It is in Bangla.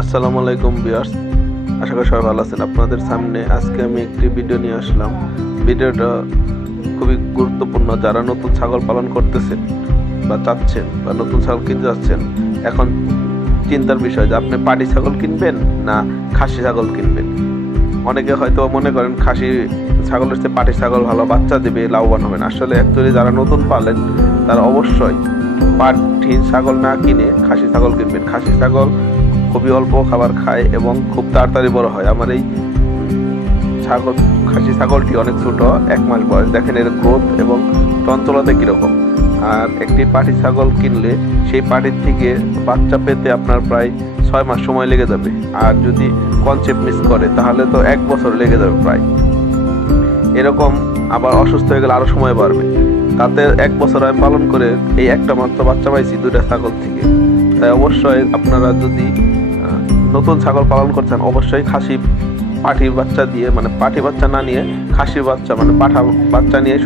আসসালামু আলাইকুম ভিউয়ার্স, আশা করি সবাই ভালো আছেন। আপনাদের সামনে আজকে আমি একটি ভিডিও নিয়ে আসলাম। ভিডিওটা খুবই গুরুত্বপূর্ণ। যারা নতুন ছাগল পালন করতেছেন বা চাচ্ছেন বা নতুন ছাগল কিনতে যাচ্ছেন, এখন চিন্তার বিষয় যে আপনি পাটি ছাগল কিনবেন না খাসি ছাগল কিনবেন। অনেকে হয়তো মনে করেন খাসি ছাগলের চেয়ে পাটি ছাগল ভালো, বাচ্চা দেবে, লাভবান হবেন। আসলে অ্যাকচুয়ালি যারা নতুন পালেন তারা অবশ্যই পাটি ছাগল না কিনে খাসি ছাগল কিনবেন। খাসি ছাগল খুবই অল্প খাবার খায় এবং খুব তাড়াতাড়ি বড় হয়। আমার এই খাসি ছাগলটি অনেক ছোট, 1 মাস বয়স। দেখেন এর গ্রোথ এবং চঞ্চলতা কীরকম। আর একটি পাটি ছাগল কিনলে সেই পাটির থেকে বাচ্চা পেতে আপনার প্রায় 6 মাস সময় লেগে যাবে। আর যদি কনসেপ্ট মিস করে তাহলে তো 1 বছর লেগে যাবে প্রায়। এরকম আবার অসুস্থ হয়ে গেলে আরও সময় বাড়বে। তাতে 1 বছর আমি পালন করে এই একটা মাত্র বাচ্চা পাইছি 2টা ছাগল থেকে। তাই অবশ্যই আপনারা যদি নতুন ছাগল পালন করছেন, অবশ্যই পাঠির বাচ্চা দিয়ে, মানে পাঠি বাচ্চা না নিয়ে খাসির বাচ্চা মানে পাঠা বাচ্চা নিয়ে